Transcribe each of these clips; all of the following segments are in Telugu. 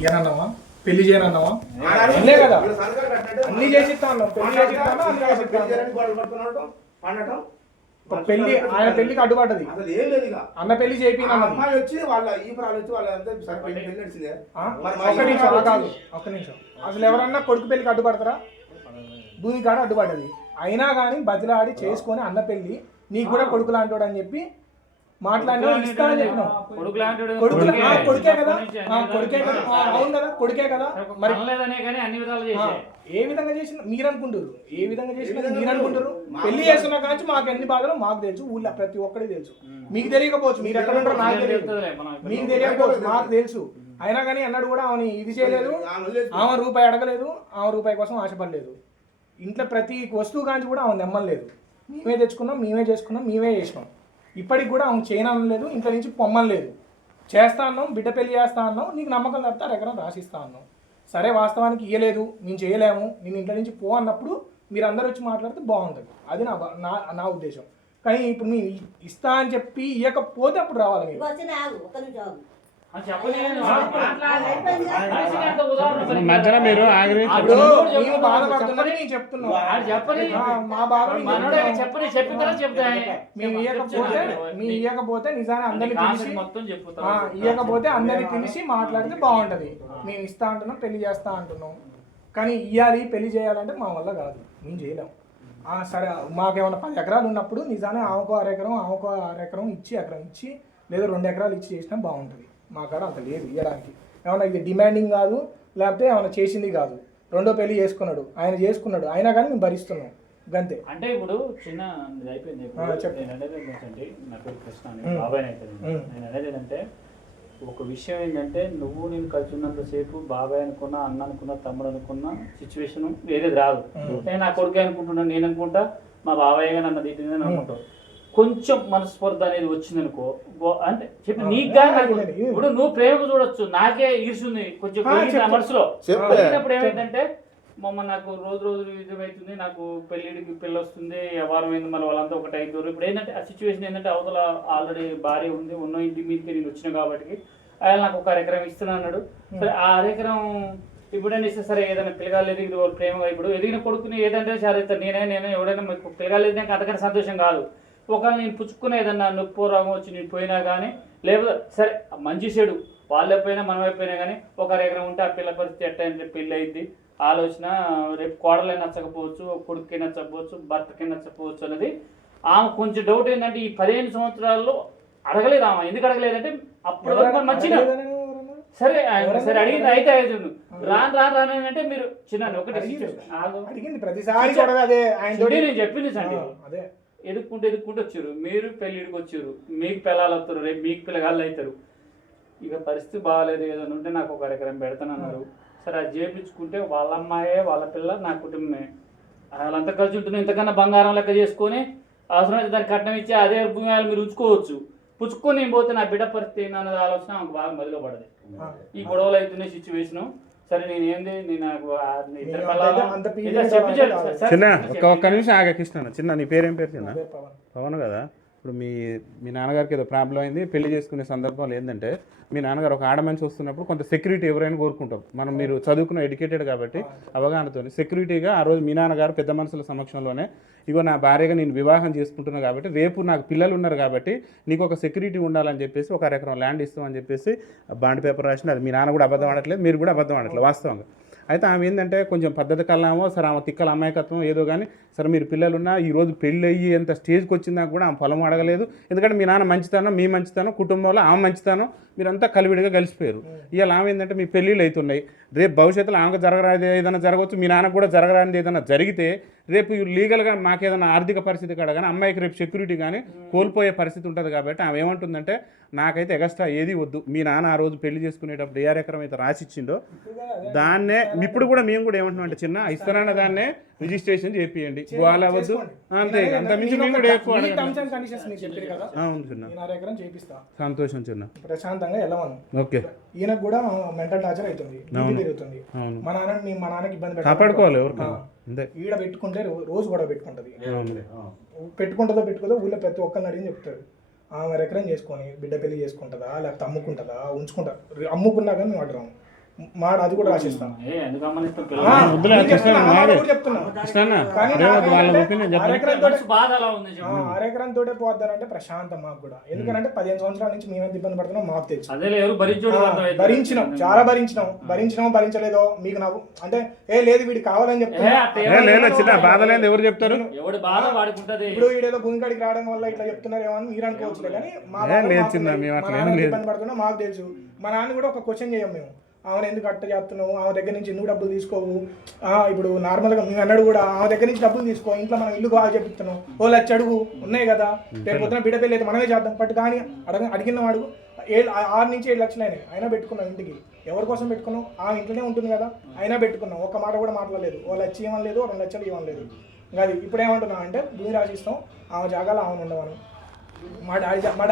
ఇయనన్నావా పెళ్లి చేయనన్నావా అన్నే కదా అన్ని చేసిస్తా అన్నావు పెళ్లి చేసిస్తాను అన్ని చేసిస్తాను పెళ్లి ఆయన పెళ్లికి అడ్డుపడ్డది అన్న పెళ్లి చేపిన అమ్మాయి వచ్చి వాళ్ళ ఈ ప్రాలు వచ్చి వాళ్ళంతా పెళ్లి నడిచిందే. ఒక్క నిమిషం కాదు ఒక్క నిమిషం అసలు ఎవరన్నా కొడుకు పెళ్లికి అడ్డుపడతారా భూమి కాడ అడ్డుపడ్డది అయినా కానీ బతిలాడి చేసుకొని అన్న పెళ్లి నీకు కూడా కొడుకు లాంటి అని చెప్పి మాట్లాడినా ఇస్తానని చెప్పినావు కొడుకే కదా కొడుకే కదా అవును కదా కొడుకే కదా మరి ఏ విధంగా చేసిన మీరు అనుకుంటారు ఏ విధంగా చేసినా మీరు అనుకుంటారు పెళ్లి చేస్తున్నా కానీ మాకు ఎన్ని బాధలు మాకు తెలుసు ఊళ్ళో ప్రతి ఒక్కరికి తెలుసు మీకు తెలియకపోవచ్చు మీరు ఎక్కడ ఉంటారో నాకు తెలియదు మీకు తెలియకపోవచ్చు మాకు తెలుసు అయినా కానీ అన్నాడు కూడా ఆమె ఇది చేయలేదు ఆమె రూపాయి అడగలేదు ఆమె రూపాయి కోసం ఆశపడలేదు ఇంట్లో ప్రతి వస్తువు కాంచి కూడా ఆమె నమ్మలేదు మేమే తెచ్చుకున్నాం మేమే చేసుకున్నాం మేమే చేసినాం ఇప్పటికి కూడా ఆమె చేయనలేదు ఇంట్లో నుంచి పొమ్మలేదు చేస్తా అన్నాం బిడ్డ పెళ్లి చేస్తా అన్నాం నీకు నమ్మకం తప్పితే ఎక్కడ రాసిస్తా అన్నాం సరే వాస్తవానికి ఇయ్యలేదు మేము చేయలేము నేను ఇంట్లో నుంచి పో అన్నప్పుడు మీరు అందరూ వచ్చి మాట్లాడితే బాగుంటుంది అది నా ఉద్దేశం కానీ ఇప్పుడు మేము ఇస్తా అని చెప్పి ఇవ్వకపోతే అప్పుడు రావాలి మీరు మధ్యలో మీరు మేము బాధపడుతున్నారని నేను చెప్తున్నాను మా బాధ మేము ఇవ్వకపోతే నిజాన్ని అందరినీ పిలిచి ఇవ్వకపోతే అందరినీ పిలిచి మాట్లాడితే బాగుంటది మేము ఇస్తా అంటున్నాం పెళ్లి చేస్తా అంటున్నాం కానీ ఇవ్వాలి పెళ్లి చేయాలంటే మా వల్ల కాదు మేము చేయలేము సరే మాకేమైనా 10 ఎకరాలు ఉన్నప్పుడు నిజాన్ని ఆమెకో అరెకరం ఎకరం ఇచ్చి లేదా 2 ఎకరాలు ఇచ్చి చేసినా బాగుంటుంది మా కాడ అంత లేదు ఇవ్వడానికి ఏమన్నా ఇది డిమాండింగ్ కాదు లేకపోతే ఏమైనా చేసింది కాదు రెండో పెళ్లి చేసుకున్నాడు ఆయన చేసుకున్నాడు అయినా కానీ మేము భరిస్తున్నాం గంతే అంటే ఇప్పుడు చిన్న అయిపోయింది నేను అనేది ఏంటంటే నా పేరు కృష్ణ బాబాయ్ అయితే నేను అనేది ఏంటంటే ఒక విషయం ఏంటంటే నువ్వు నేను కలిసి ఉన్నంతసేపు బాబాయ్ అనుకున్నా అన్న అనుకున్నా తమ్ముడు అనుకున్న సిచ్యువేషన్ ఏదేది రాదు నేను నా కొడుకే అనుకుంటున్నాను నేను అనుకుంటా మా బాబాయ్గా నన్ను దీని అనుకుంటావు కొంచెం మనస్పర్ధ అనేది వచ్చింది అనుకో అంటే చెప్పి నీకు కానీ ఇప్పుడు నువ్వు ప్రేమకు చూడొచ్చు నాకే ఈర్చుంది కొంచెం మనసులో వచ్చినప్పుడు ఏమైందంటే మమ్మ నాకు రోజు విధమైతుంది నాకు పెళ్ళిడికి పిల్ల వస్తుంది వ్యవహారం అయింది మన వాళ్ళంతా ఒకటి అవుతారు ఇప్పుడు ఏంటంటే ఆ సిచ్యువేషన్ ఏంటంటే అవతల ఆల్రెడీ భార్య ఉంది ఉన్న ఇంటి మీదకి నేను వచ్చిన కాబట్టి ఆయన నాకు ఒక ఎకరం ఇస్తున్నా అన్నాడు సరే ఆ ఎకరం ఇప్పుడైనా ఇస్తే సరే ఏదైనా పిల్లగాలు ఎదిగి ప్రేమగా ఇప్పుడు ఎదిగిన కొడుకుని ఏదంటే సరే నేనే ఎవడైనా పిల్లగాలు ఎదిగినా అంతకన్నా సంతోషం కాదు ఒకవేళ నేను పుచ్చుకునే ఏదన్నా నొప్పి రోగం వచ్చి నేను పోయినా కానీ లేకపోతే సరే మంచి చెడు వాళ్ళ అయిపోయినా మనం అయిపోయినా కానీ ఒక ఎకరం ఉంటే ఆ పిల్ల పరిస్థితి ఎట్టయితే పెళ్ళి అయింది ఆలోచన రేపు కోడలే నచ్చకపోవచ్చు కొడుకే నచ్చకపోవచ్చు భర్తకే నచ్చకపోవచ్చు అనేది ఆమె కొంచెం డౌట్ ఏంటంటే ఈ 15 సంవత్సరాల్లో అడగలేదు ఆమె ఎందుకు అడగలేదంటే అప్పటి వరకు మంచిగా సరే సరే అడిగింది అయితే రాను అంటే మీరు చిన్న ఒకటి నేను చెప్పింది సండి ఎదుక్కుంటూ వచ్చారు మీరు పెళ్ళిడికి వచ్చారు మీకు పిల్లలు వస్తారు రేపు మీకు పిల్లగాళ్ళు అవుతారు ఇక పరిస్థితి బాగాలేదు ఏదైనా ఉంటే నాకు ఒక ఎకరం పెడతానన్నారు సరే అది చేయించుకుంటే వాళ్ళ అమ్మాయే వాళ్ళ పిల్ల నా కుటుంబమే వాళ్ళంతా కలిసి ఉంటున్నాయి ఇంతకన్నా బంగారం లెక్క చేసుకొని అవసరమైతే దానికి కట్నం ఇచ్చి అదే భూమి మీరు ఉంచుకోవచ్చు పుచ్చుకొని నేను పోతే నా బిడ్డ పరిస్థితి ఏందన్నది ఆలోచన ఆమెకు బాగా మదిలో పడదు ఈ గొడవలు అవుతున్న సిచ్యువేషను సరే నేనేంది నేను చిన్న ఒక్క నిమిషం ఆగకిస్తున్నాను చిన్న నీ పేరేం పేరు చిన్న పవన్ కదా ఇప్పుడు మీ నాన్నగారికి ఏదో ప్రాబ్లం అయింది పెళ్లి చేసుకునే సందర్భంలో ఏంటంటే మీ నాన్నగారు ఒక ఆడ మనిషి వస్తున్నప్పుడు కొంత సెక్యూరిటీ ఎవరైనా కోరుకుంటాం మీరు చదువుకున్న ఎడ్యుకేటెడ్ కాబట్టి అవగాహనతో సెక్యూరిటీగా ఆ రోజు మీ నాన్నగారు పెద్ద మనుషుల సమక్షంలోనే ఇగో నా భార్యగా నేను వివాహం చేసుకుంటున్నాను కాబట్టి రేపు నాకు పిల్లలు ఉన్నారు కాబట్టి నీకు ఒక సెక్యూరిటీ ఉండాలని చెప్పేసి ఒక ఎకరం ల్యాండ్ ఇస్తామని చెప్పేసి బాండ్ పేపర్ రాసిన అది మీ నాన్న కూడా అబద్ధం ఆడట్లేదు మీరు కూడా అబద్ధం ఆడట్లేదు వాస్తవంగా అయితే ఆమె ఏంటంటే కొంచెం పద్ధతి కల్లామో సరే ఆమె తిక్కల అమాయకత్వం ఏదో కానీ సరే మీరు పిల్లలున్నా ఈరోజు పెళ్ళి అయ్యి ఎంత స్టేజ్కి వచ్చిందాక కూడా ఆమె పొలం అడగలేదు ఎందుకంటే మీ నాన్న మంచితనం మీ మంచితనం కుటుంబంలో ఆమె మంచితనం మీరంతా కలివిడిగా కలిసిపోయారు ఇవాళ ఆమె ఏంటంటే మీ పెళ్ళిళ్ళు అవుతున్నాయి రేపు భవిష్యత్తులో ఆమెకు జరగరాది ఏదైనా జరగవచ్చు మీ నాన్నకు కూడా జరగరానిది ఏదైనా జరిగితే రేపు లీగల్గా మాకేదైనా ఆర్థిక పరిస్థితి కాడ కానీ అమ్మాయికి రేపు సెక్యూరిటీ కానీ కోల్పోయే పరిస్థితి ఉంటుంది కాబట్టి ఆమె ఏమంటుందంటే నాకైతే ఎగస్ట్రా ఏది వద్దు మీ నాన్న ఆ రోజు పెళ్లి చేసుకునేటప్పుడు ఏ ఎకరం అయితే రాసిచ్చిందో దాన్నే ఇప్పుడు కూడా మేము కూడా ఏమంటున్నాం అంటే చిన్న ఇస్తానన్న దాన్నే రిజిస్ట్రేషన్ చేపియండి గోవాల వద్దు అంతే అంత మించి మేము కూడా ఎక్కువ అవును చిన్న సంతోషం చిన్న ప్రశాంతంగా వెళ్ళమను ఓకే ఈయనకు కూడా మెంటల్ టార్చర్ అవుతుంది పెరుగుతుంది మా నాన్నకి ఇబ్బంది కాపాడుకోవాలి ఈడ పెట్టుకుంటే రోజు కూడా పెట్టుకుంటది పెట్టుకోదో ఊళ్ళో ప్రతి ఒక్కరిని అడిగి చెప్తారు ఆమె ఎకరం చేసుకొని బిడ్డ పెళ్లి చేసుకుంటుందా లేకపోతే అమ్ముకుంటుందా ఉంచుకుంటా అమ్ముకున్నా కానీ మేము అడరాము మాట అది కూడా రాసిస్తాను. ఎందుకు అమ్మనిస్తాం వద్దులే, కృష్ణ చెప్తున్నా కృష్ణ కానీ వాళ్ళ ఒపీనియన్ చెప్పండి. బాధ అలా ఉంది అరెకరం తోటే పోద్దారంటే ప్రశాంతం మాకు కూడా. ఎందుకంటే 15 సంవత్సరాల నుంచి మేమెంత ఇబ్బంది పడుతున్నాం మాకు తెలుసు. అదే ఎవరు భరించినాం, చాలా భరించినాం భరించలేదో మీకు నాకు అంటే లేదు వీడికి కావాలని చెప్తున్నా. లేదు చిన్న బాధ లేదు ఎవరు చెప్తారు. ఎవడు బాధ వాడుకుంటది. ఇప్పుడు వీడేదో భూమి కాడికి రావడం వల్ల ఇట్లా చెప్తున్నారు ఏమో అని మీరు అనుకోవచ్చులే, కానీ ఇబ్బంది పడుతున్నా మాకు తెలుసు. మా నాన్న కూడా ఒక క్వశ్చన్ చేయం మేము, ఆమెను ఎందుకు అట్ట చేస్తున్నావు, ఆమె దగ్గర నుంచి ఎందుకు డబ్బులు తీసుకోవు. ఇప్పుడు నార్మల్గా మేము అన్నాడు కూడా ఆమె దగ్గర నుంచి డబ్బులు తీసుకో, ఇంట్లో మనం ఇల్లు బాగా చెప్తున్నాం, ఓ లచ్చ అడుగు ఉన్నాయి కదా, రేపు పొద్దున బిడ్డ పెళ్ళి అయితే మనమే చేద్దాం పట్టు. కానీ అడిగిన వాడు 6 నుంచి 7 లక్షలు అయినాయి, అయినా పెట్టుకున్నాం ఇంటికి. ఎవరి కోసం పెట్టుకున్నాం, ఆమె ఇంట్లోనే ఉంటుంది కదా, అయినా పెట్టుకున్నాం. ఒక్క మాట కూడా మాట్లాడలేదు, ఓ లచ్చ ఇవ్వని లేదు, 2 లక్షలు ఇవ్వని లేదు. ఇంకా అది ఇప్పుడు ఏమంటున్నాం అంటే భూమి రాసిస్తాం, ఆమె జాగాలో ఆమె ఉండవాను. మా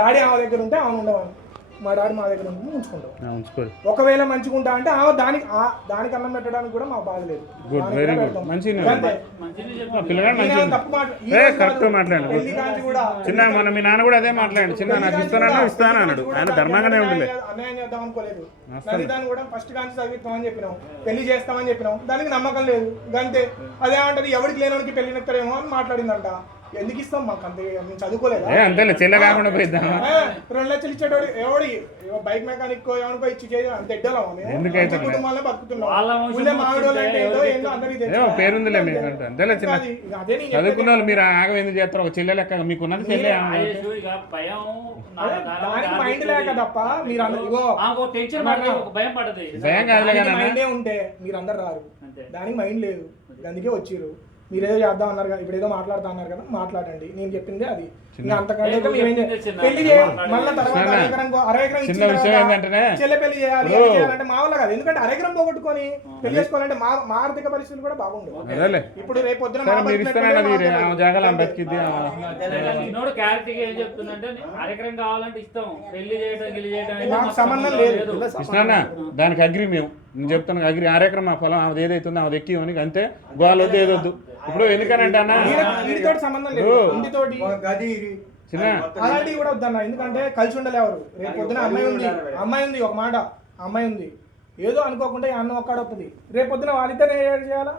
డాడీ ఆమె దగ్గర ఉంటే ఆమె ఉండవాను, మా డాడీ మా దగ్గర ఉంటే ఉంచుకుంటాం. ఒకవేళ మంచిగా ఉంటా అంటే ఆమె దానికి అన్నం పెట్టడానికి కూడా మాకు బాధ లేదు. చిన్న మన మీ నాన్న కూడా అదే మాట్లాడు, చిన్న నాకు ఇస్తాను అన్నాడు. ఆయన ధర్మంగానే ఉండలేదు, అన్యాయం చేద్దాం అనుకోలేదు. దాన్ని కూడా ఫస్ట్ కాంచి చదివిస్తామని చెప్పినాం, పెళ్లి చేస్తామని చెప్పినాం, దానికి నమ్మకం లేదు. అంతే అదేమంటది, ఎవరికి లేనోడికి పెళ్లి నెత్తారేమో అని మాట్లాడిందంట. ఎందుకు ఇస్తాం మాకు అంతే, మేము చదువుకోలేదా? అంతే చెల్ల కాకుండా 2 లక్షలు ఇచ్చేటోడు ఎవడి బైక్ మెకానిక్ ఎవరికో ఇచ్చి అంత ఎడ్డలో కుటుంబాలనే బతుకుతున్నాం. పేరుందిలే మీకు అంతేలే చిన్న చదువుకున్న వాళ్ళు మీరు ఆగం ఎందుకు చేస్తారు, ఒక చెల్లె లెక్క మీకున్నది చెల్లె. మైండ్ లేక తప్ప మీరు భయం కాదులే మైండే ఉంటే మీరు అందరు రారు, దానికి మైండ్ లేదు, అందుకే వచ్చిర్రు. మీరు ఏదో చేద్దాం అన్నారు కదా, ఇప్పుడు ఏదో మాట్లాడుతా అన్నారు కదా, మాట్లాడండి. నేను చెప్పింది అది. అంతకంటే పెళ్లి మళ్ళీ తర్వాత చెల్లె పెళ్లి చేయాలంటే మా వల్ల కాదు. ఎందుకంటే అరెకరం పోగొట్టుకొని పెళ్లి చేసుకోవాలంటే మా ఆర్థిక పరిస్థితులు కూడా బాగుండవు. ఇప్పుడు రేపు పొద్దున సంబంధం లేదు. దానికి అగ్రి మేము నేను చెప్తాను అగ్రి. అరెకరం మా పొలం ఆమె ఏదైతుందో ఆమె ఎక్కి అని అంతే, గోవాలొద్దు ఏదొద్దు. ఇప్పుడు ఎందుకనంటే అన్న సంబంధం లేదు, ఇంటితోటి చిన్న అలాంటివి కూడా వద్దన్న. ఎందుకంటే కలిసి ఉండలే ఎవరు. రేపు పొద్దున అమ్మాయి ఉంది ఒక మాట, అమ్మాయి ఉంది ఏదో అనుకోకుండా అన్నం ఒక్కడ వస్తుంది. రేపు పొద్దున వాళ్ళిద్దరు ఏం చేయాలా?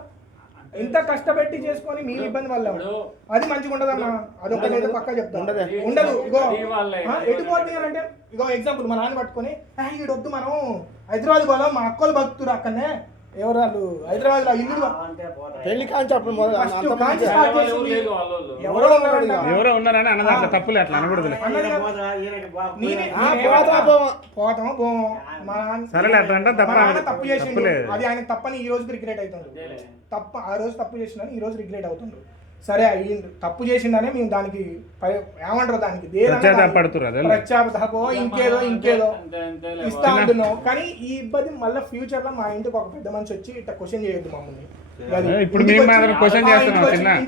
ఇంత కష్టపెట్టి చేసుకొని మీ ఇబ్బంది వల్ల అది మంచిగా ఉండదు అన్న. అదొక పక్క చెప్తా ఉండదు. ఇగో ఎటుపోతుంది అని అంటే, ఇగో ఎగ్జాంపుల్ మా నాన్న పట్టుకొని ఈడొద్దు మనం హైదరాబాద్ పోదాం, మా అక్కలు బతుకుతురు అక్కడనే. ఎవరు వాళ్ళు హైదరాబాద్ లో ఇల్లు పెళ్లి కాంచి ఎవరో ఉన్నారని అన్నదాంట్లో తప్పులే, అట్లా అనకూడదు. పోతాం పోము. మా నాన్న తప్పు చేసిండు, అది ఆయన తప్పని ఈ రోజుకి రిగ్రెట్ అవుతుండ్రు. ఆ రోజు తప్పు చేసిండని ఈ రోజు రిగ్రెట్ అవుతుండ్రు. సరే అయ్యిండు, తప్పు చేసిండనే మేము దానికి ఏమంటారు, దానికి ప్రత్యాపో ఇంకేదో ఇస్తా అంటున్నాం. కానీ ఈ ఇబ్బంది మళ్ళీ ఫ్యూచర్ లో మా ఇంటికి ఒక పెద్ద మనిషి వచ్చి ఇట్లా క్వశ్చన్ చేయొద్దు మమ్మల్ని. ఇప్పుడు మేము మాత్రం క్వశ్చన్ చేస్తున్నాం.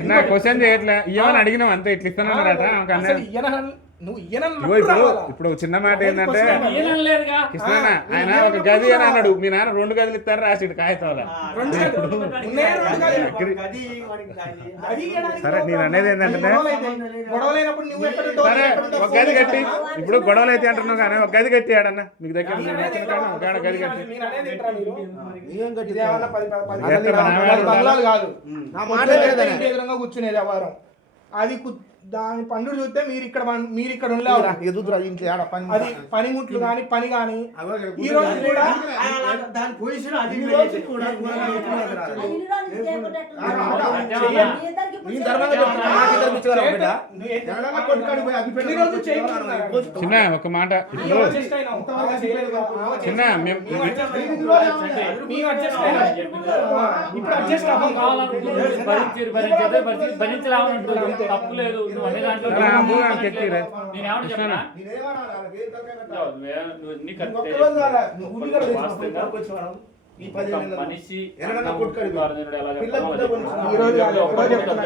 చిన్న క్వశ్చన్ చేయట్లే, ఇవ్వని అడిగినాం అంతే. ఇట్లా ఇస్తున్నాను. ఇప్పుడు చిన్న మాట ఏంటంటే కృష్ణ ఆయన ఒక గది అని అన్నాడు, మీ నాన్న 2 గదులు ఇస్తారు రాసిడు కాగితాల. సరే నేను అనేది ఏంటంటే సరే ఒక గది కట్టి, ఇప్పుడు గొడవలు అయితే అంటున్నావు కానీ ఒక గది కట్టి ఆడన్నా మీకు దగ్గర గది కట్టి కూర్చునేది వారం అది దాని పండుగ చూస్తే మీరు ఇక్కడ ఉండలేరు. అది పనిముట్లు కానీ పని కానీ ఈ రోజు కూడా చిన్న ఒక మాట, చిన్న తప్పు లేదు.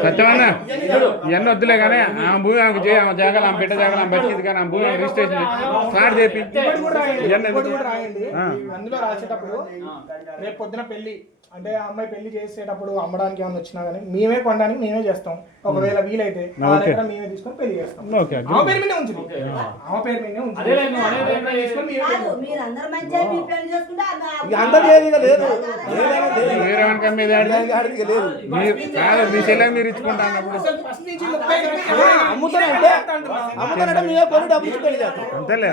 సత్యమన్నా ఇవన్నీ వద్దులే కానీ ఆ భూమి ఆమెకు చేయ జాగాలు ఆమె పెట్ట జాగాలు ఆమె బతికింది కానీ ఆ భూమి రిజిస్ట్రేషన్ స్టార్ట్ చేపి అందులో రాసేటప్పుడు రేపు పొద్దున పెళ్లి అంటే ఆ అమ్మాయి పెళ్లి చేసేటప్పుడు అమ్మడానికి ఏమైనా వచ్చినా కానీ మేమే కొనడానికి మేమే చేస్తాం. ఒకవేళ వీలైతే మేమే తీసుకొని పెళ్లి చేస్తాం. ఆమె పేరు మీదే ఉంచుది, ఆమె పేరు మీదే ఉంచుది. ఇక అందరికీ ఏది ఇక లేదు ఏదైనా లేదు. వేరే వానికి అమ్మేది ఆడిది. ఆడికి ఇక లేదు. కాదు మీ చెల్లెకి మీరు ఇచ్చుకుంటా అన్నప్పుడు అసలు ఫస్ట్ నుంచి 30 గ్రాములు అమ్ముతానంటే మేమే కొని డబ్బులు ఇచ్చి పెళ్లి చేస్తాం. అంతేలే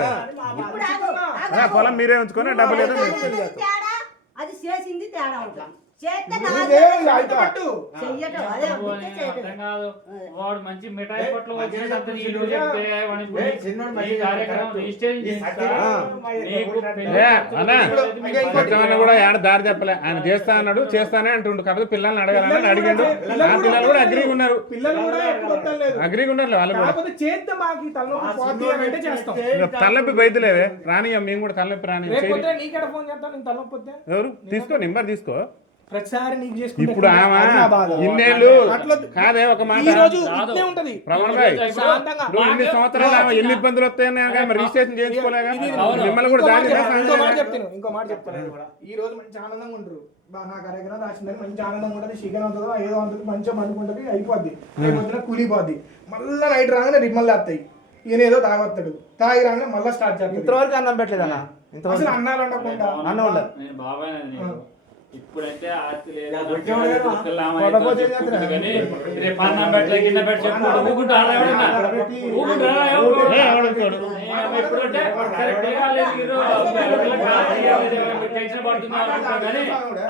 ఇప్పుడు ఆగు, ఆగు. పొలం మీరే ఉంచుకొని డబ్బులు ఏదో మీరు తేడా, అది చేసింది తేడా ఉంటుంది. చేస్తే ఇదే అయితే పట్టు. చెయ్యటం అదే ఉంటుంది, చేయటం. అర్థం కాదు. వాడు మంచి మిఠాయి పట్లు వచ్చినట్టు నీళ్ళు చెప్తే వాడిని గురించి ఈ కార్యక్రమం రిజిస్ట్రేషన్ చేస్తా. నీకు పెళ్లి ఏ, అన్నా సత్యమన్న కూడా ఏడ దారి చెప్పలే. ఆయన చేస్తా అన్నాడు, చేస్తానే అంటుండు. కాకపోతే పిల్లల్ని అడగాలని అడిగిండు. ఆ పిల్లలు కూడా అగ్రీగా ఉన్నారు. పిల్లలు కూడా ఎప్పుడు వద్దలేదు. అగ్రీగా ఉన్నారు వాళ్ళు కూడా. కాకపోతే చేస్తే మాకు ఈ తలనొప్పి పోద్ది అని అంటే చేస్తాం. ఇక తలనొప్పి బయటలేవే రానియం, మేము కూడా తలనొప్పి రానియం. రేపు పొద్దున నీకెడ ఫోన్ చేస్తాను నేను తలనొప్పి వద్దే. ఎవరు తీసుకో, నెంబర్ తీసుకో. ప్రతిసారి నీకు చేసుకుంటే ఇప్పుడు ఆమె అది నా బాధ. ఇన్నేళ్ళు అట్లా కాదే ఒక మాట ఈ రోజు ఇట్లే ఉంటది. ప్రవణ్ భాయ్, శాంతంగా నువ్వు ఇన్ని సంవత్సరాలు ఆమె ఎన్ని ఇబ్బందులు వస్తాయని ఆమె రిజిస్ట్రేషన్ చేయించుకోలేగా. మిమ్మల్ని కూడా దాని ఇంకో మాట చెప్తాను ఈ రోజు మంచి ఆనందంగా ఉంటారు. నా కార్యక్రమం రాసిందని మంచి ఆనందంగా ఉంటుంది. చికెన్ ఉంటుందో ఏదో ఉంటుంది, మంచిగా అనుకుంటుంది, అయిపోద్ది. రేపు పొద్దున కూలిపోద్ది. మళ్ళీ నైట్ రాగానే రిమ్మల్ని వస్తాయి. ఈయన ఏదో తాగొస్తాడు, తాగి రాగానే మళ్ళీ స్టార్ట్ చేస్తాడు. ఇంతవరకు అన్నం పెట్టలేదు అన్న. అసలు అన్నాలు ఉండకుండా అన్న ఉండదు. నేను బాబాయ్ నీకు ఇప్పుడైతే ఆస్తి లేదు రేపు అన్నం పెట్టలే కింద పెట్టి చెప్పు ఊకుంటూ టెన్షన్ పడుతున్నారు కానీ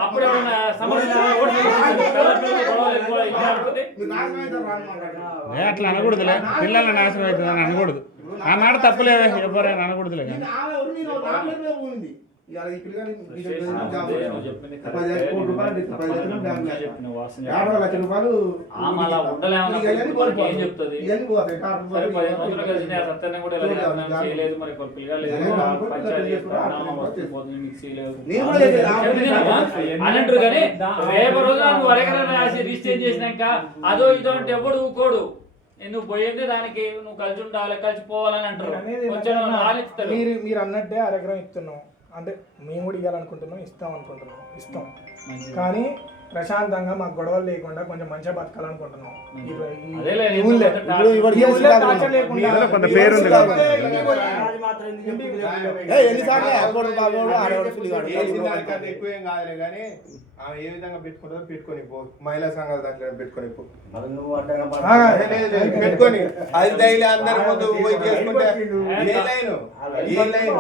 అప్పుడు ఏమన్నా సమస్య అట్లా అనకూడదులే. పిల్లల్ని నాశనం అవుతుంది అని అనకూడదు. ఆ మాట తప్పలేవే, ఎవరైనా అనకూడదులే. కానీ ఏం చెప్తుంది సత్యాన్ని కూడా చేయలేదు మరి అనంటారు కానీ రేపు రోజున నువ్వు అరెకరం రాసి రిజిస్టర్ చేసినాక అదో ఇదో అంటే ఎవడు ఊకోడు. నువ్వు పోయేది దానికి నువ్వు కలిసి ఉండాలి, కలిసిపోవాలని అంటారు. కొంచెం ఆలోచిస్తారు. మీరు అన్నట్టే అరెకరం ఇస్తున్నాం అంటే మేము కూడా ఇవ్వాలనుకుంటున్నాం, ఇస్తాం అనుకుంటున్నాం, ఇస్తాం. కానీ ప్రశాంతంగా మాకు గొడవలు లేకుండా కొంచెం మంచిగా బతకాలనుకుంటున్నాం. కొంత పేరు ఉంది కదా. ఎక్కువేం కాదులే కానీ ఆమె ఏ విధంగా పెట్టుకుంటుందో పెట్టుకొని పో. మహిళా సంఘాల దాంట్లో పెట్టుకొని పో. పెట్టుకొని అది డైలీ అందరి ముందు పోయి చేసుకుంటే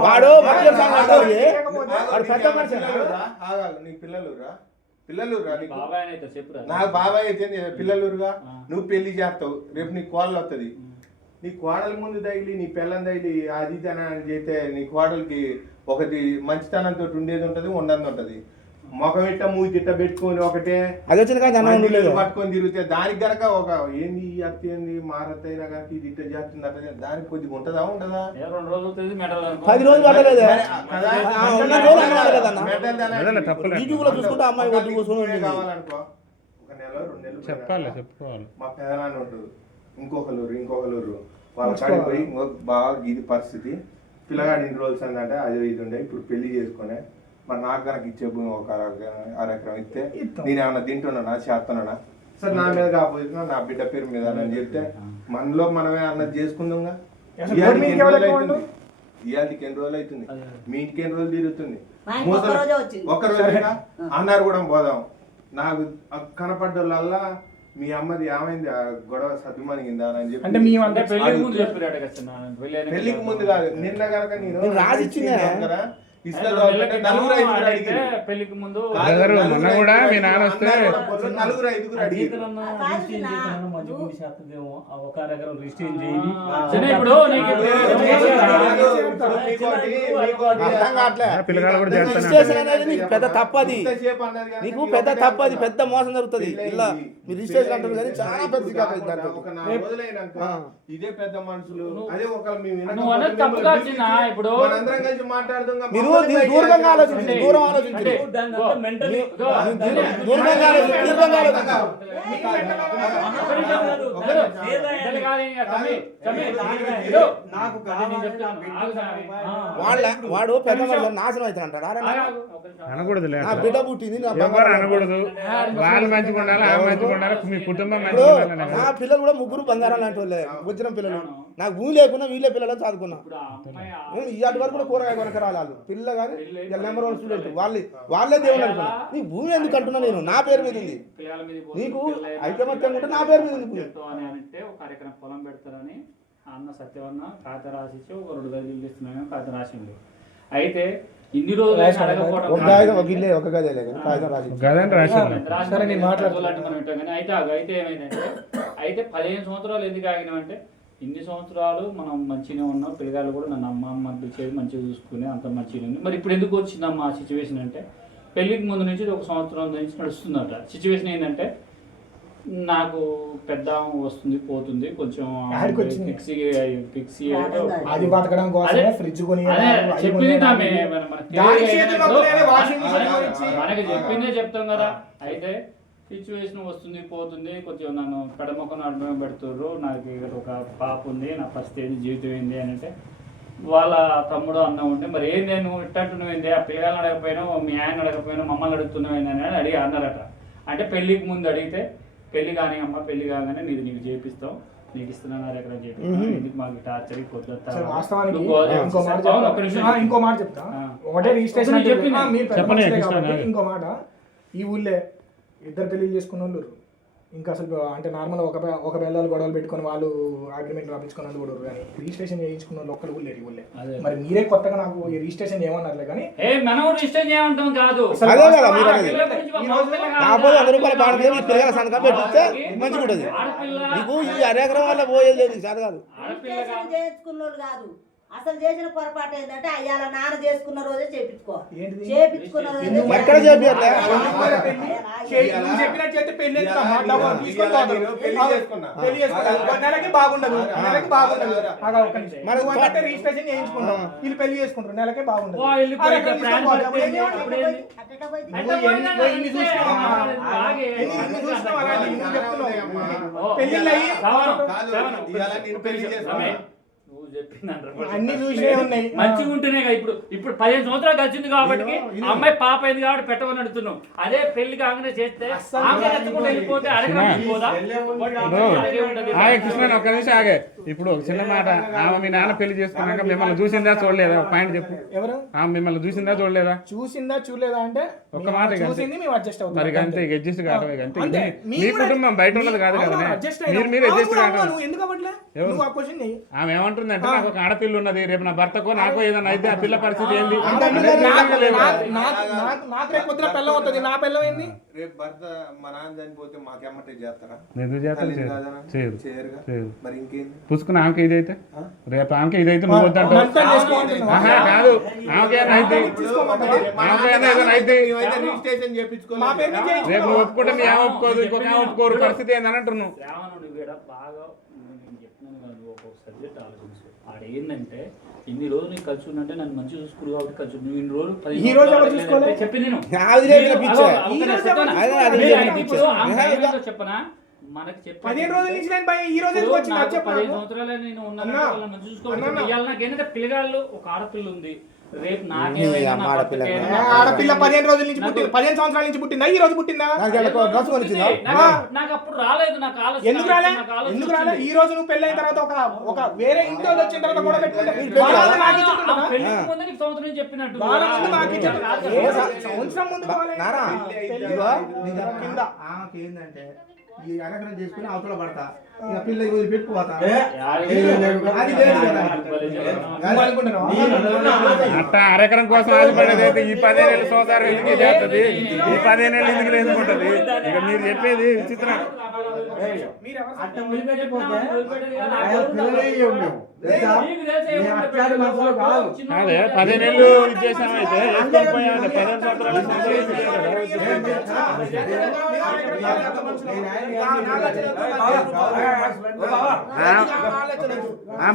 వాడు నీకు పిల్లలురా పిల్లలురా నాకు బాబాయ్ అయితే పిల్లలురుగా. నువ్వు పెళ్లి చేస్తావు, రేపు నీ కోడలు వస్తుంది. నీ కోడల ముందు తగిలి నీ పిల్లని తగిలి అది అని చేస్తే నీ కోడలికి ఒకటి మంచితనంతో ఉండేది ఉంటుంది, ఉండదు ఉంటుంది. మొఖం ఇట్ట మూగి తిట్ట పెట్టుకొని ఒకటే పట్టుకొని తిరిగితే దానికి గనక ఒక ఏంది అత్త ఏంది మారత్త అయినా కనుక ఇది ఇట్ట చేస్తుంది అట్ట దానికి కొద్దిగా ఉంటుందా ఉండదా? 10 రోజులు పట్టలేదు. కావాలనుకో ఒక నెల 2 నెలలు చెప్పాలి, చెప్పుకోవాలి. మా పెదనాన్న ఉంటుంది, ఇంకొకరు వాళ్ళ కాడికి పోయి బాగా ఇది పరిస్థితి పిల్లగాడు ఇన్ని రోజులు అందంటే అదే ఇది ఉండే ఇప్పుడు పెళ్లి చేసుకునే మరి నాకు కనుక ఇచ్చే భూమి ఒక అరెకరం ఇస్తే నేను ఏమన్నా తింటున్నానా చేస్తున్నానా సార్ నా మీద కాకపోతే నా బిడ్డ పేరు మీద అని చెప్తే మనలో మనమే అన్నది చేసుకుందాంగా. ఇవాళకి ఎన్ని రోజులు అవుతుంది, మీ ఇంటికి ఎన్ని రోజులు తిరుగుతుంది. ఒక్కరోజు అన్నారు కూడా పోదాం. నాకు కనపడ్డోళ్ళల్లా మీ అమ్మది ఏమైంది గొడవ సద్దుమణిగిందా అని చెప్పి పెళ్లికి ముందు కాదు నిన్న కనుక నేను రాసిచ్చిందా పెళ్లికి ముందు మొన్న కూడా మీ నాన్న వస్తే నలుగురు 5గురు అడిగారు. పిల్లగాడు కూడా రిజిస్ట్రేషన్ అనేది నీకు పెద్ద తప్పది, నీకు పెద్ద తప్పది, పెద్ద మోసం జరుగుతుంది. ఇలా మీరు రిజిస్ట్రేషన్ అంటారు కానీ చాలా పెద్ద ఇదే పెద్ద మనుషులు అదే ఒక ఇప్పుడు మనందరం కలిసి మాట్లాడుతాం. మీరు దూరంగా ఆలోచించండి, దూరం ఆలోచించండి, దూరంగా ఆలోచించండి. వాడు పెద్ద మనిషి నాశనం అవుతాడు అనకూడదులే. నా బిడ్డ పుట్టింది, నా ఎవరు అనకూడదు. వాళ్ళు మంచిగా ఉండాలి, ఆమె మంచిగా ఉండాలి, మీ కుటుంబం మంచిగా ఉండాలి. నా పిల్లలు కూడా 3 బంగారం లాంటి వాళ్ళే, వచ్చిన పిల్లలు. నాకు భూమి లేకున్నా వీళ్ళే పిల్లలు చదువుకున్నా. ఇవాటి వరకు కూడా కూరగాయ కొనక రాలి పిల్లలు పిల్ల కానీ నెంబర్ 1 స్టూడెంట్ వాళ్ళే దేవుడు అనుకున్నా. నీకు భూమి ఎందుకు అంటున్నా నేను? నా పేరు మీద ఉంది. నీకు ఐకమత్యం ఉంటే నా పేరు మీద ఉంది. అని అంటే ఒక అరెకరం పొలం పెడతారని అన్న సత్యవన్న ఖాతా రాసిచ్చి ఒక 2 గదులు ఇస్తున్నాను ఖాతా రాసింది. అయితే ఇన్ని రోజులు ఒక కాగితం ఒక ఇల్లే ఒక గదే కానీ కాగితం రాసి అయితే ఏమైందంటే అయితే 15 సంవత్సరాలు ఎందుకు ఆగినామంటే ఇన్ని సంవత్సరాలు మనం మంచిగా ఉన్నాం, పిల్లగాళ్ళు కూడా నన్ను అమ్మ పిలిచేది మంచిగా చూసుకుని అంత మంచిగా ఉంది. మరి ఇప్పుడు ఎందుకు వచ్చిందమ్మా ఆ సిచ్యువేషన్ అంటే పెళ్ళికి ముందు నుంచి 1 సంవత్సరం నుంచి నడుస్తుందట. సిచ్యువేషన్ ఏంటంటే నాకు పెద్ద వస్తుంది పోతుంది కొంచెం అది బతకడం కోసమే ఫ్రిడ్జ్ కొని చెప్పింది మనకి చెప్పిందే చెప్తాం కదా. అయితే సిచ్యువేషన్ వస్తుంది పోతుంది కొంచెం నన్ను పెడమొక్కను అడ్డం పెడుతుర్రు, నాకు ఇక్కడ ఒక పాప ఉంది, నా పరిస్థితి ఏంది జీవితం ఏంది అని అంటే వాళ్ళ తమ్ముడు అన్న ఉంటే మరి ఏంది నువ్వు ఇట్టంటున్నావేంది ఆ పిల్లగాలను అడగకపోయినా మీ ఆయన అడగకపోయినా మమ్మల్ని అడుగుతున్నావేంది అని అడిగి అన్నారట. అంటే పెళ్ళికి ముందు అడిగితే పెళ్లి కానీ అమ్మ పెళ్లి కాగానే నీకు చేపిస్తాం, నీకు ఇస్తున్నాను ఎక్కడ చేపిస్తాను, ఎందుకు మాకు టార్చర్ ఇంకో మాట చెప్తా. ఒకటే రిజిస్ట్రేషన్ ఇంకో మాట, ఈ ఊళ్ళే 2 పెళ్లిళ్ళు చేసుకున్న వాళ్ళు ఇంకా అసలు అంటే నార్మల్ ఒక పిల్లలు గొడవలు పెట్టుకుని వాళ్ళు అగ్రిమెంట్ రాపించుకున్న వాళ్ళు కూడా కానీ రిజిస్ట్రేషన్ చేయించుకున్న వాళ్ళు ఒక్కరు కూడా లేరు ఈ ఊళ్ళే. మరి మీరే కొత్తగా నాకు ఈ రిజిస్ట్రేషన్ ఏమన్నారులే కానీ మనం రిజిస్ట్రేషన్ చేయమంటాం కాదు. మంచిగా ఉంటుంది. నీకు ఈ అరేకరం వల్ల పోయేది లేదు కాదు. చేసుకున్నోళ్ళు కాదు, అసలు చేసిన పొరపాటు ఏంటంటే అయ్యాల నాన్న చేసుకున్న రోజే చేపించుకో, ఏంటిది? చేపించుకున్న రోజే ఎక్కడ చేపియాలి? నెలకి బాగుండదు, నెలకి బాగుండదు. రిజిస్ట్రేషన్ చేయించుకుంటాం, వీళ్ళు పెళ్లి చేసుకుంటారు, నెలకే బాగుండదు. అన్ని చూసే ఉన్నాయి మంచిగా ఉంటేనే ఇప్పుడు 15 సంవత్సరాలు కలిసింది కాబట్టి అమ్మాయి పాప అయింది కాబట్టి పెట్టమని అడుగుతున్నాం. అదే పెళ్లి కాగానే చేస్తే వెళ్ళిపోతే కృష్ణ ఒక్క నిమిషం ఆగే. ఇప్పుడు ఒక చిన్న మాట, ఆమె మీ నాన్న పెళ్లి చేసుకున్నాక మిమ్మల్ని చూసిందా చూడలేదా? పాయింట్ చెప్పు. ఎవరు ఆమె మిమ్మల్ని చూసిందా చూడలేదా? చూసిందా చూడలేదా అంటే ఒక్క మాట చూసింది, మేము అడ్జస్ట్ అవుతాం. మరి అంతే, అడ్జస్ట్ కావడమే. అంతే, మీ కుటుంబం బయట ఉన్నది కాదు కదా, మీరు అడ్జస్ట్ కావడం. ఆమె ఏమంటుందంటే నాకు ఒక ఆడపిల్ల ఉన్నది, రేపు నా భర్తకో నాకో ఏదైనా అయితే ఆ పిల్ల పరిస్థితి ఏంది? నాకు రేపు పొద్దున పిల్ల అవుతుంది, నా పిల్ల ఏంది? రేపు భర్త మా నాన్న చనిపోతే మాకేమంటే చేస్తారా? మరి ఇంకేంది పుసుకుని ఆమెకి ఇదైతే రేపు ఆమెకి ఇదైతే నువ్వు వద్దంటావు కాదు. ఆమెకేనా అయితే రిజిస్ట్రేషన్ చేయించుకో, రేపు నువ్వు ఒప్పుకుంటే మీ ఆమె ఒప్పుకోదు, ఇంకొక ఆమె ఒప్పుకోరు, పరిస్థితి ఏందని అంటున్నావు. సబ్జెక్ట్ ఆలోచించు. ఆడేందంటే ఇన్ని రోజులు నీకు కలిసి ఉన్నంటే నన్ను మంచిగా చూసుకుడు కాబట్టి కలిసి నువ్వు ఇన్ని రోజులు చెప్పి నేను చెప్పనా మనకి చెప్పి 15 రోజుల నుంచి ఈ రోజు 15 సంవత్సరాలు నేను ఉన్నాను మంచి చూసుకోవాలి. నాకేంటంటే పిల్లగాళ్ళు ఒక ఆడపిల్ల ఉంది, రేపు ఆడపిల్ల 15 రోజుల నుంచి పుట్టింది, 15 సంవత్సరాల నుంచి పుట్టిందా ఈ రోజు పుట్టిందా? నాకు అప్పుడు రాలేదు. నాకు ఆలోచన ఎందుకు రాలే? ఈ రోజు నువ్వు పెళ్ళైన తర్వాత ఒక వేరే ఇంట్లో వచ్చిన తర్వాత కూడా పెట్టుకుంటే సంవత్సరం నుంచి చెప్పినట్టు సంవత్సరం ముందు ఏంటంటే ఈ అరకరం చేసుకుని అవతల పడతా, ఇక పిల్ల పెట్టుకోతా అట్ట అరెకరం కోసం ఆశపడేది అయితే ఈ 15 ఏళ్ళ సంవత్సరం ఎందుకు చేస్తుంది? ఈ 15 ఏళ్ళు ఎందుకు ఎందుకుంటది? ఇక మీరు చెప్పేది విచిత్రం. అదే 15 ఏళ్ళు ఇది చేసామైతే వేసుకొని 15 సంవత్సరాలు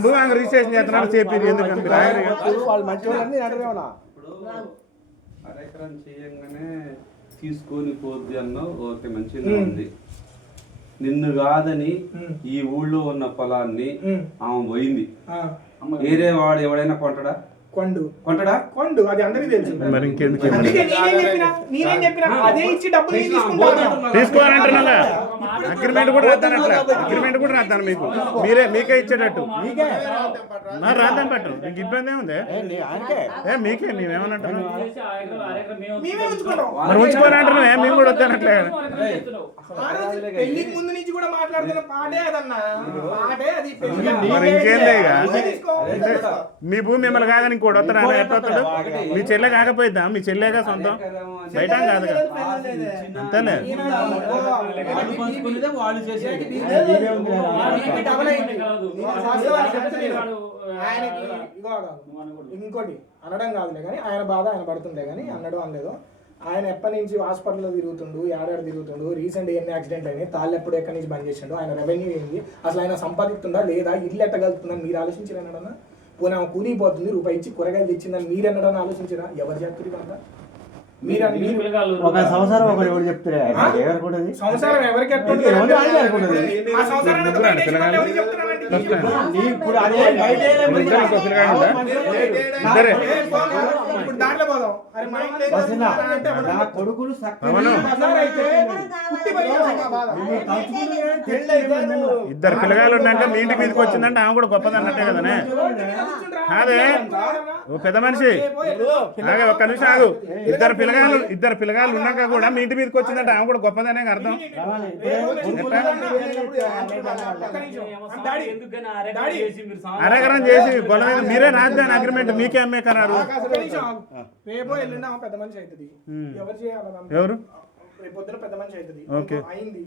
భూమి రిజిస్ట్రేషన్ చేస్తున్నారు చెప్పి ఎందుకు అరెకరం చేయంగానే తీసుకొని పోద్ది అన్న ఓకే మంచిగా ఉంది. నిన్ను కాదని ఈ ఊళ్ళో ఉన్న పొలాన్ని ఆమె పోయింది, వేరే వాడు ఎవడైనా కొంటాడా? కొంటడా కొండు అది అందరికీ తెలుసు. మరి ఇంకెందుకు అందుకే నేనేం చెప్పినా అదే ఇచ్చి డబ్బులు నేను తీసుకుంటాను. తీసుకోవాలంటున్నా అగ్రిమెంట్ కూడా రాద్దాను, అట్లా అగ్రిమెంట్ కూడా రాద్దాను మీకు, మీకే ఇచ్చేటట్టు రాద్దాం పట్టు, మీకు ఇబ్బంది ఏముంది? మీకే మేమేమన్నట్టున్నాం, మేమే ఉంచుకుంటాం. మరి ఉంచుకోవాలంటున్నా మేము కూడా వద్దానట్లే. పెళ్లికి ముందు నుంచి కూడా మాట్లాడుతున్న పాటే అదన్నా, పాటే అది. మరి ఇంకేందే ఇక మీ భూమి మిమ్మల్ని కాదని ఇంకోటి వస్తాడు, ఆయన ఎట్లా వస్తాడు? మీ చెల్లె కాకపోయిద్దా? మీ చెల్లెగా సొంతం బయట కాదు కదా, అంతేలే. వాళ్ళు చేసేది ఆయనకి ఇంకోటి అనడం కాదులే కానీ ఆయన బాధ ఆయన పడుతుండే కానీ అన్నడు అనలేదు. ఆయన ఎప్పటి నుంచి హాస్పిటల్లో తిరుగుతుండు, ఏడాడు తిరుగుతుండు, రీసెంట్ ఎన్ని యాక్సిడెంట్లు అయినాయి, తాళ్ళు ఎప్పుడు ఎక్కడి నుంచి బంద్ చేసిండు, ఆయన రెవెన్యూ ఏంది, అసలు ఆయన సంపాదిస్తుందా లేదా, ఇల్లు ఎట్టగలుగుతుందని మీరు ఆలోచించారన్నడన్నా? పోనీ ఆమె కూలిపోతుంది, రూపాయి ఇచ్చి కూరగాయలు తెచ్చిందని మీరు ఎన్నడన్నా ఆలోచించరా? ఎవరు చెప్తారు ఇదంతా? ఒక సంవత్సరం ఒకటి ఎవరు చెప్తారే, సంవత్సరం ఎవరికి ఇప్పుడు అదే దాంట్లో పోదాం. అరే మా నా కొడుకులు ఇద్దరు పిల్లగాళ్ళు ఉన్నాక మీ ఇంటి మీదకి వచ్చిందంటే ఆమె కూడా గొప్పది అన్నట్టే కదనే. అదే ఓ పెద్ద మనిషి ఆగే, ఒక్క నిమిషం ఆగు. ఇద్దరు పిల్లగాళ్ళు ఉన్నాక కూడా మీ ఇంటి మీదకి వచ్చిందంటే ఆమె కూడా గొప్పదనే అర్థం. అరేకరం చేసి గొడవ మీద మీరే రాజధాని అగ్రిమెంట్ మీకే అమ్మే కరారు. రేపో ఎల్లుండి పెద్ద మనిషి అవుతుంది, ఎవరు చేయాలి? ఎవరు? రేపు పొద్దున పెద్ద మనిషి అవుతుంది, అయింది.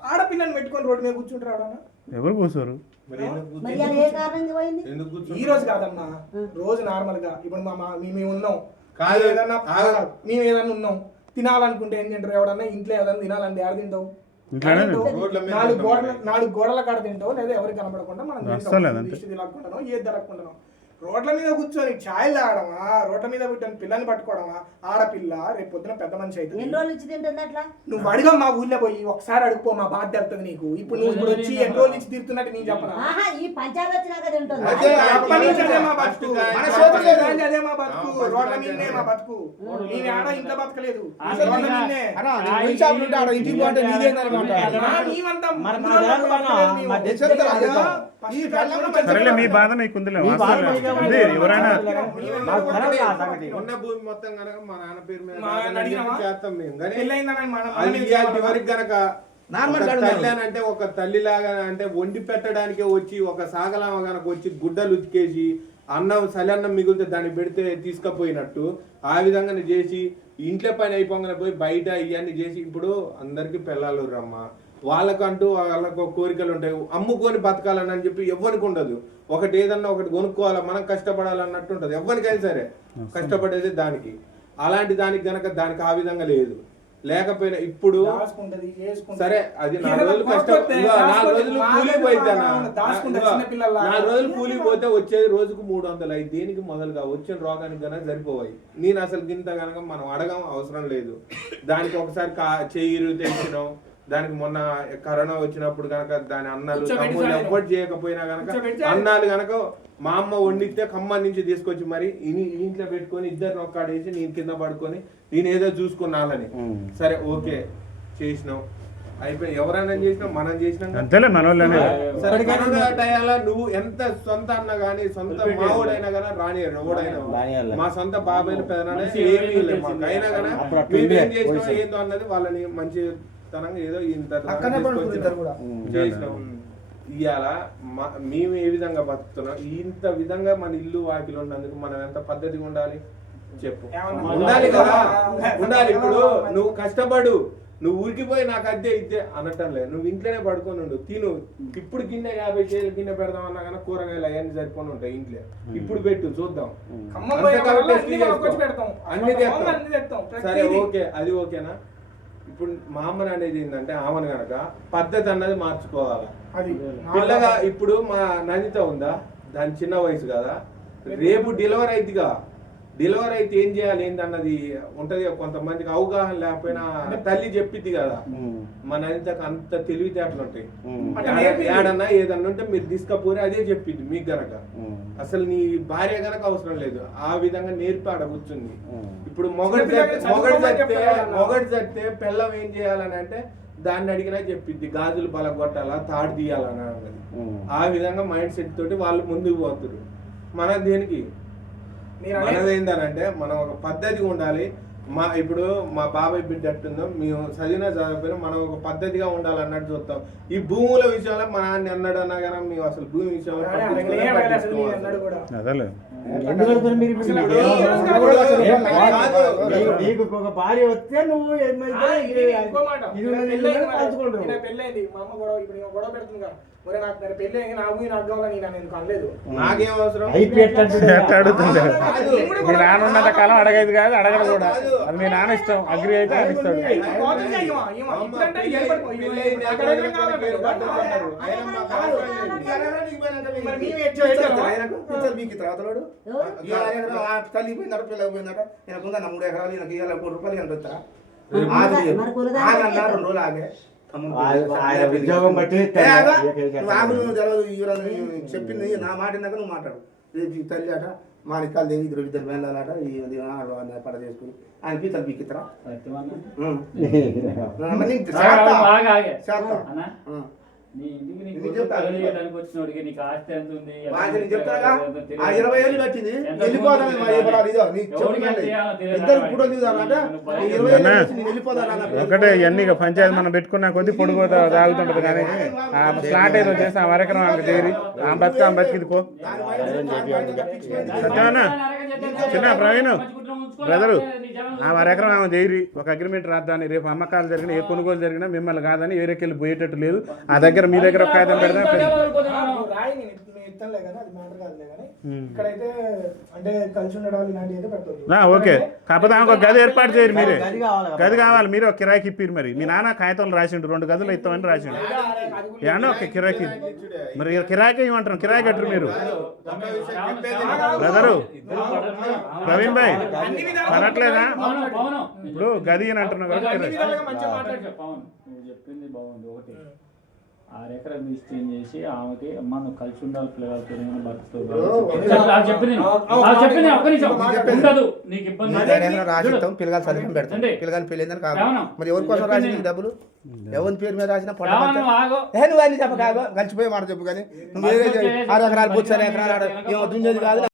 ఆడపిల్లని పెట్టుకొని రోడ్డు మీద కూర్చుంటారు ఎవడన్నా? ఎవరు కూర్చోరు? ఈ రోజు కాదమ్మా, రోజు నార్మల్ గా ఇప్పుడు మేము ఉన్నాం, మేము ఏదన్నా ఉన్నాం తినాలనుకుంటే ఏం తింటారు? ఎవడన్నా ఇంట్లో ఏదన్నా తినాలంటే ఆడ తింటావు? నాలుగు గోడల కాడ తింటావు, లేదా ఎవరికి కనపడకుండా మనం దిష్టి తినకుంటున్నాం, ఏది తిరగకుంటున్నాం. రోడ్ల మీద కూర్చొని ఛాయ్ తాగడమా, రోడ్ల మీద పుట్టిన పిల్లని పట్టుకోవడమా? ఆడపిల్ల రేపు పొద్దున పెద్ద మనిషి అయితే నువ్వు అడిగా మా ఊళ్ళో పోయి ఒకసారి అడుగుపో, మా బాధ తెలుస్తుంది నీకు. ఇప్పుడు నువ్వు ఇప్పుడు వచ్చి ఎన్ని రోజుల నుంచి తీరుతున్నట్టు నేను చెప్పనా? అదే మా బతుకు, రోడ్ల మీదనే మా బతుకు. నేను ఆడ ఇంట్లో బతకలేదు, సరేలే, మీ బాధ మీకుందిలే. ఎవరైనా ఉన్న భూమి మొత్తం కనుక మా నాన్న పేరు మీద చేస్తాం మేము, కానీ వరకు గనక తల్లి అంటే ఒక తల్లిలాగా అంటే వండి పెట్టడానికే వచ్చి ఒక సాగలామ గనక వచ్చి గుడ్డలు ఉతికేసి అన్నం సలన్నం మిగిలితే దాన్ని పెడితే తీసుకుపోయినట్టు ఆ విధంగా చేసి ఇంట్లో పని అయిపోగానే పోయి బయట ఇవన్నీ చేసి, ఇప్పుడు అందరికి పిల్లలు రమ్మ, వాళ్ళకంటూ వాళ్ళకు కోరికలు ఉంటాయి, అమ్ముకొని బతకాలని చెప్పి ఎవరికి ఉండదు. ఒకటి ఏదన్నా ఒకటి కొనుక్కోవాలా, మనం కష్టపడాలన్నట్టు ఉంటుంది ఎవరికైనా సరే, కష్టపడేది దానికి. అలాంటి దానికి గనక దానికి ఆ విధంగా లేదు, లేకపోయినా ఇప్పుడు సరే అది 4 రోజులు కష్టం, 4 రోజులు కూలిపోయిద్దానా, 4 రోజులు కూలిపోతే వచ్చేది రోజుకు 300 అయి దేనికి మొదలుగా వచ్చిన రోగానికి గనక సరిపోవాయి. నేను అసలు గింత గనక మనం అడగం అవసరం లేదు. దానికి ఒకసారి చెయ్యి తెచ్చినాం, దానికి మొన్న కరోనా వచ్చినప్పుడు గనక దాని అన్నాలు తమ్ముళ్ళు ఎవ్వరు చేయకపోయినా గనక అన్నాలు గనక మా అమ్మ వండితే ఖమ్మం నుంచి తీసుకొచ్చి మరి ఇంట్లో పెట్టుకొని ఇద్దరు ఒక్కడేసి నేను కింద పడుకొని నేను ఏదో చూసుకున్నాలని. సరే ఓకే చేసినాం, అయిపోయి ఎవరైనా చేసినా మనం చేసినాం. సరే కరోనా టైంలో నువ్వు ఎంత సొంత అన్న గానీ సొంత మావుడైనా గానీ రాని ఎవడైనా, మా సొంత బాబాయిలు పెదనాన్న ఏమీ లేదు మాకైనా గానీ మేమేం చేసినా ఏందో అన్నది వాళ్ళని మంచి తనంగా ఏదో ఇంత చేసినాం. ఇవాళ మేము ఏ విధంగా బతుకుతున్నాం, ఇంత విధంగా మన ఇల్లు వాకిలు ఉన్నందుకు మనం ఎంత పద్ధతిగా ఉండాలి చెప్పు? ఉండాలి కదా, ఉండాలి. ఇప్పుడు నువ్వు కష్టపడు, నువ్వు ఊరికిపోయి నాకు అద్దె ఇద్దే అనటం లేదు, నువ్వు ఇంట్లోనే పడుకొని ఉండు, తిను. ఇప్పుడు గిన్నె 50 కేజీలు గిన్నె పెడదామన్నా కానీ కూరగాయలు అవన్నీ సరిపోని ఉంటాయి ఇంట్లో, ఇప్పుడు పెట్టు చూద్దాం. అన్ని తెస్తాం, సరే ఓకే, అది ఓకేనా? ఇప్పుడు మా అమ్మని అనేది ఏంటంటే ఆమెను గనక పద్ధతి అన్నది మార్చుకోవాలి. పిల్లగా ఇప్పుడు మా నందిత ఉందా, దాని చిన్న వయసు కదా, రేపు డెలివరీ అయిద్దిగా, డెలివరీ అయితే ఏం చేయాలి ఏందన్నది ఉంటది. కొంతమందికి అవగాహన లేకపోయినా తల్లి చెప్పిద్ది కదా, మన అంత తెలివితేటలు ఉంటాయి. ఏడన్నా ఏదన్నా ఉంటే మీరు తీసుకపోతే అదే చెప్పిద్ది మీకు గనక. అసలు నీ భార్య గనక అవసరం లేదు, ఆ విధంగా నేర్పి ఆడ కూర్చుంది. ఇప్పుడు మొగడు చస్తే పిల్లం ఏం చేయాలని అంటే దాన్ని అడిగినా చెప్పిద్ది, గాజులు బలగొట్టాలా, తాడు తీయాలని అన్నది. ఆ విధంగా మైండ్ సెట్ తోటి వాళ్ళు ముందుకు పోతున్నారు. మన దేనికి మనది ఏంటంటే మనం ఒక పద్ధతిగా ఉండాలి. ఇప్పుడు మా బాబాయ్ బిడ్డ ఎట్టుందో మేము చదివినా చదవకపోయినా మనం ఒక పద్ధతిగా ఉండాలన్నట్టు చూస్తాం. ఈ భూముల విషయంలో మా నాన్న అన్నాడు అన్నా కానీ మేము అసలు భూమి విషయంలో నీకు ఒక భార్య వస్తే నువ్వు పెళ్ళైంది మా అమ్మ గొడవ ఇప్పుడు గొడవ పెడుతుంది కదా, ఒరే నాకు పెళ్ళి నా భూమి నాకు కావాలని నేను ఎందుకు అనలేదు. నాకేం అవసరం అడుగుతుంది. మీ నాన్న ఉన్నంత కాలం అడగేది కాదు, అడగదు కూడా. అది మీ నాన్న ఇష్టం, అగ్రి అయితే అది ఇస్తాడు. తల్లి పోయిందట, పిల్లలు పోయిందట, ఈయనకు ఉందా 3 ఎకరాలు, ఈయనకి 1 కోటి రూపాయలు ఎంత ఇస్తారా? 2 రోజులు ఆగే ఉద్యోగం బట్టి చెప్పింది నా మాట విన్నాక నువ్వు మాట్లాడు. తల్లి అట మాణికాలు దేవి 2 మేళాలట పడ చేసుకుని ఆయన పీతలు పీకిస్తారా? నీ ఇంటికి నీకు పెళ్లి చేయడానికి వచ్చినోడికి నీకు ఆస్తి ఎంత ఉంది, 20 ఏళ్ళు కట్టింది వెళ్ళిపోతాను. ఒకటే ఇవన్నీ పంచాయతీ మనం పెట్టుకున్న కొద్ది పొడిపోతా తాగుతుంటది. కానీ స్లాట్ ఏదో చేసి ఆ వరకరం ఆమె తీరి ఆ బతికిది పో. సత్యమన్నా చిన్న ప్రవీణ్ బ్రదరు, ఆ వరకరం ఆమె చేరి ఒక అగ్రిమెంట్ రాద్దాన్ని. రేపు అమ్మకాలు జరిగినా ఏ కొనుగోలు జరిగినా మిమ్మల్ని కాదని వేరేకెళ్ళి పోయేటట్టు లేదు. ఆ దగ్గర మీ దగ్గర ఒక కాగితం పెడదాం. ఓకే, కాకపోతే ఆమె ఒక గది ఏర్పాటు చేయరు. మీరే గది కావాలి, మీరు ఒక కిరాయికి ఇప్పిరు. మరి మీ నాన్న కాగితాలు రాసిండు, 2 గదులు ఇస్తామని రాసిండు. ఏమన్నా ఒక కిరాయికి మరి కిరాయికి ఇవ్వమంటారు, కిరాయి కట్టరు మీరు. బ్రదరు ప్రవీణ్ భాయ్ అనట్లేదా? ఇప్పుడు గది అని అంటున్నావు కదా. చెప్పింది బాగుంది. ఒకటి 6 ఎకరాలు ఎక్స్చేంజ్ చేసి ఆమెకి అమ్మ నువ్వు కలిసి ఉండాలి పిల్లలతో పిల్లగాలు చదివి పెడతాం. పిల్లగాని పెళ్ళి మరి ఎవరి కోసం రాసి డబ్బులు ఎవరి పేరు మీద రాసిన నువ్వు అన్ని చెప్ప కలిసిపోయి మాట చెప్పు. కానీ నువ్వు 6 ఎకరాలు 3 ఎకరాలు ఏమో దుంజేది కాదు.